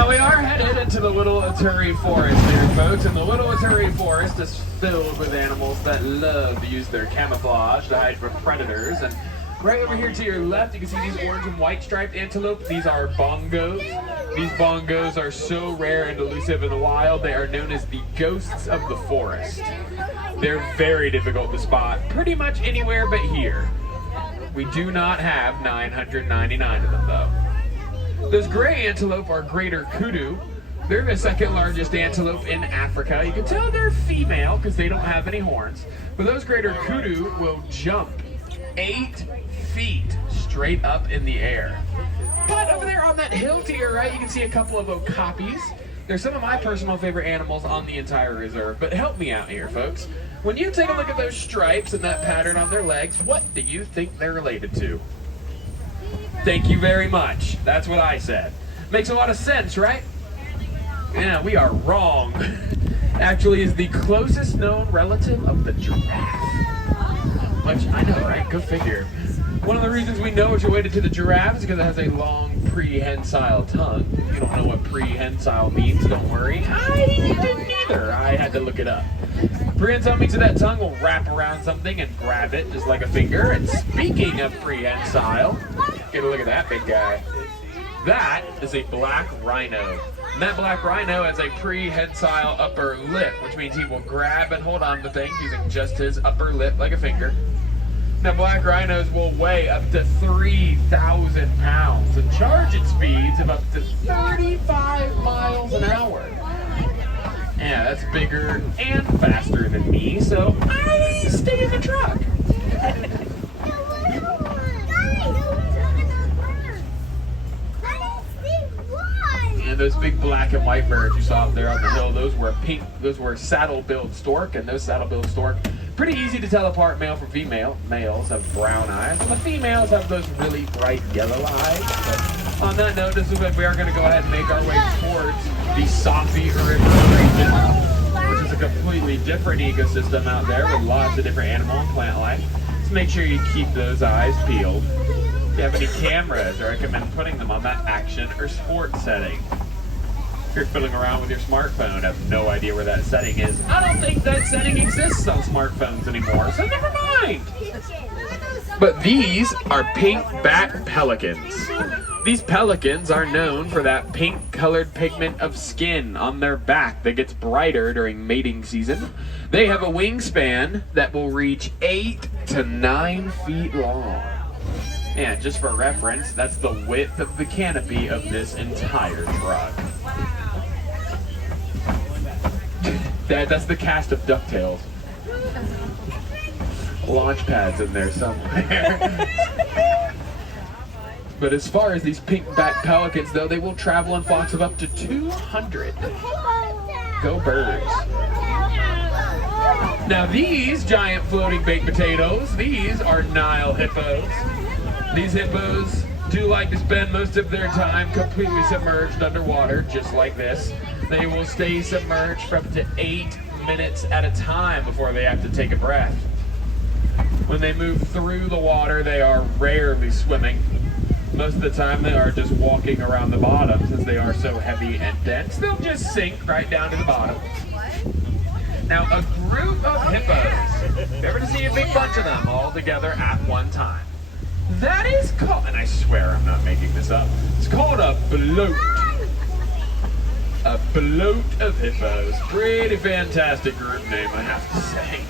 Now we are headed into the Little Ituri Forest here, folks, and the Little Ituri Forest is filled with animals that love to use their camouflage to hide from predators. And right over here to your left, you can see these orange and white striped antelope. These are bongos. These bongos are so rare and elusive in the wild, they are known as the ghosts of the forest. They're very difficult to spot pretty much anywhere but here. We do not have 999 of them, though. Those gray antelope are greater kudu. They're the second largest antelope in Africa. You can tell they're female because they don't have any horns. But those greater kudu will jump 8 feet straight up in the air. But over there on that hill to your right, you can see a couple of okapis. They're some of my personal favorite animals on the entire reserve. But help me out here, folks. When you take a look at those stripes and that pattern on their legs, what do you think they're related to? Thank you very much. That's what I said. Makes a lot of sense, right? Yeah, we are wrong. Actually is the closest known relative of the giraffe. Which, I know, right? Go figure. One of the reasons we know it's related to the giraffe is because it has a long prehensile tongue. If you don't know what prehensile means, don't worry. I didn't either. I had to look it up. Prehensile means that tongue will wrap around something and grab it just like a finger. And speaking of prehensile, get a look at that big guy. That is a black rhino. And that black rhino has a prehensile upper lip, which means he will grab and hold on to things using just his upper lip like a finger. Now, black rhinos will weigh up to 3,000 pounds and charge at speeds of up to 35 miles an hour. Yeah, that's bigger and faster than me, so I stay in the truck. And those big black and white birds you saw up there on the hill, those were saddle-billed stork, and those saddle-billed stork, pretty easy to tell apart male from female. Males have brown eyes, and the females have those really bright yellow eyes. But on that note, this is when we are going to go ahead and make our way towards the Safi River region, which is a completely different ecosystem out there with lots of different animal and plant life. So make sure you keep those eyes peeled. If you have any cameras, I recommend putting them on that action or sport setting. If you're fiddling around with your smartphone and have no idea where that setting is, I don't think that setting exists on smartphones anymore, so never mind. But these are pink-backed pelicans. These pelicans are known for that pink-colored pigment of skin on their back that gets brighter during mating season. They have a wingspan that will reach 8 to 9 feet long. And just for reference, that's the width of the canopy of this entire truck. That's the cast of DuckTales. Launch pads in there somewhere. But as far as these pink-backed pelicans, though, they will travel in flocks of up to 200. Go birds. Now these giant floating baked potatoes, these are Nile hippos. These hippos do like to spend most of their time completely submerged underwater, just like this. They will stay submerged for up to 8 minutes at a time before they have to take a breath. When they move through the water, they are rarely swimming. Most of the time they are just walking around the bottom. Since they are so heavy and dense, they'll just sink right down to the bottom. Now, a group of hippos, you ever see a big bunch of them all together at one time? That is called, and I swear I'm not making this up, it's called a bloat. A bloat of hippos. Pretty fantastic group name, I have to say.